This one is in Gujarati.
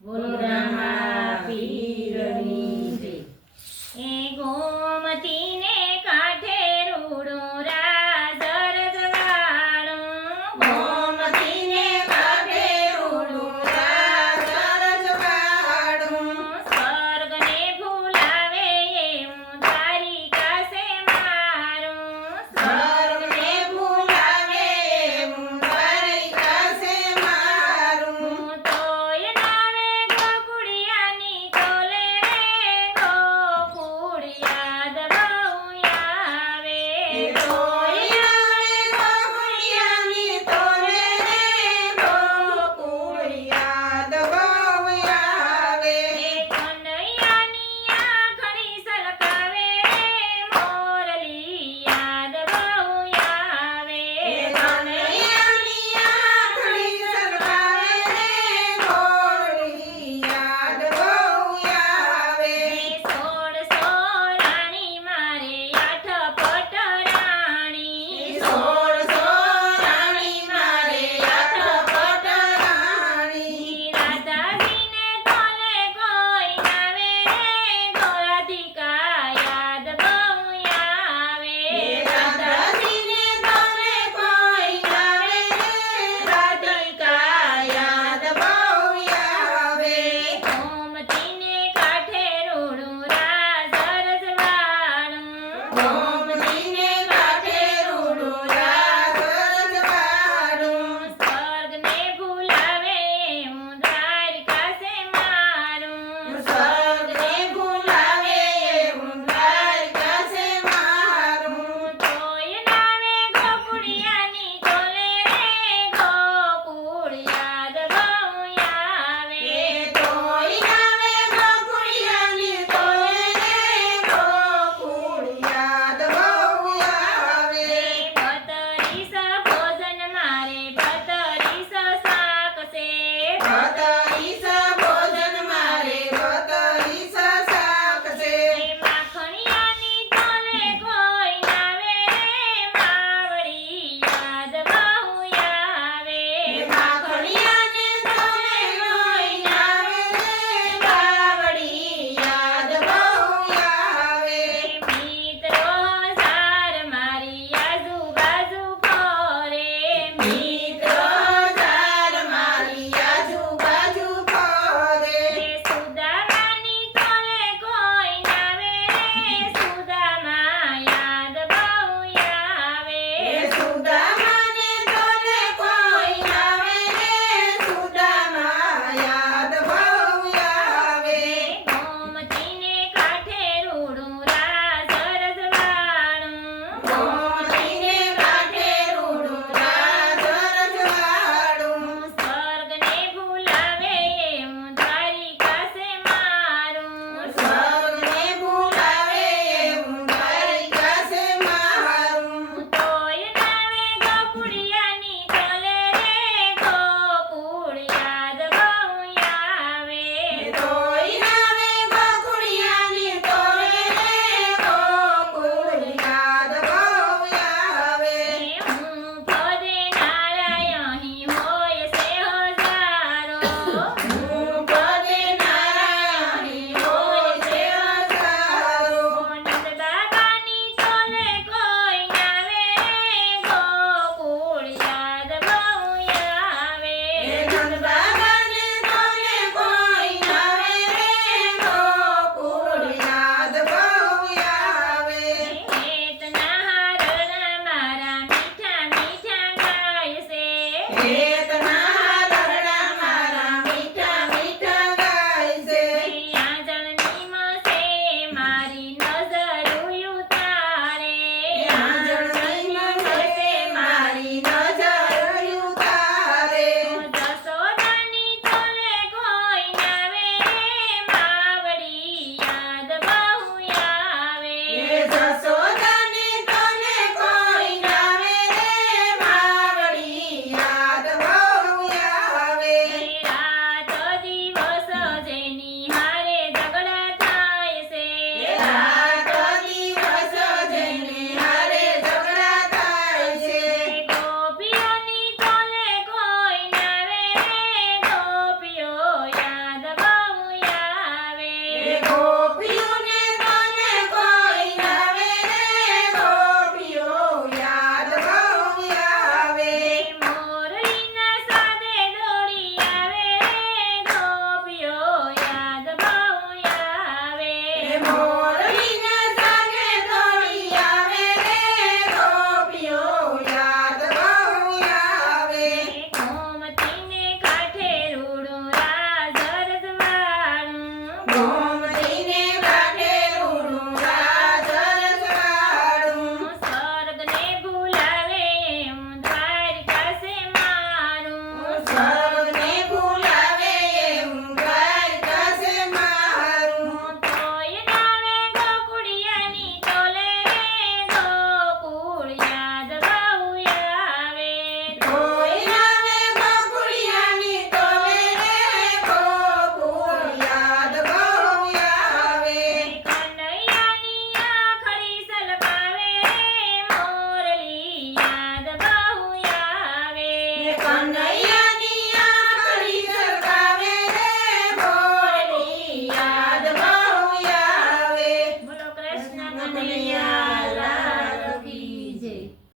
બોલો બ્રહ્મા પીરની જય. એ ગોમતીને કાંઠે રૂડું રાજ રજવાડું. ગોમતીને કાંઠે રૂડું રાજ રજવાડું. સ્વર્ગને ભૂલાવે એવું દ્વારિકા છે મારું. સ્વર્ગને ભૂલાવે એવું દ્વારિકા છે મારું. તોય નાવે ગોકુળિયાની તોલે રે ગોકુળિયા દબાવું આવે. તોય આવે ગોકુળિયાની તોલે રે ગોકુળિયા દબાવ આવે. કનૈયાની આંખણી સલકાવે રે મોરલી યાદ બહુ આવે. કનૈયાની આંખણી સલકાવે રે મોરલી યાદ બહુ આવે. 16 રાણી મારે આઠ પટ રાણી. 16 રાણી મારે આઠ પટ રાણી. રાધાજીને તોલે કોઈ નાવે રે ગોરાધિકા યાદ બહુ આવે. રાધાજીને તોલે કોઈ આવે રે રાધિકા યાદ બહુ આવે. ગોમતીને કાંઠે રૂડું રાજ રજવાડું. ગોમતીને કાંઠે રૂડું રાજ રજવાડું. સ્વર્ગને ભૂલાવે એવું દ્વારિકા છે મારું. સ્વર્ગને ભૂલાવે એવું દ્વારિકા છે મારું. તોય નાવે ગોકુળિયાની તોલે રે ગોકુળિયા દબાવું આવે. તોય આવે ગોકુળિયાની તોલે રે ગોકુળિયા દબાવ આવે. 32 ભોજન મારે 32 શાક છે. 32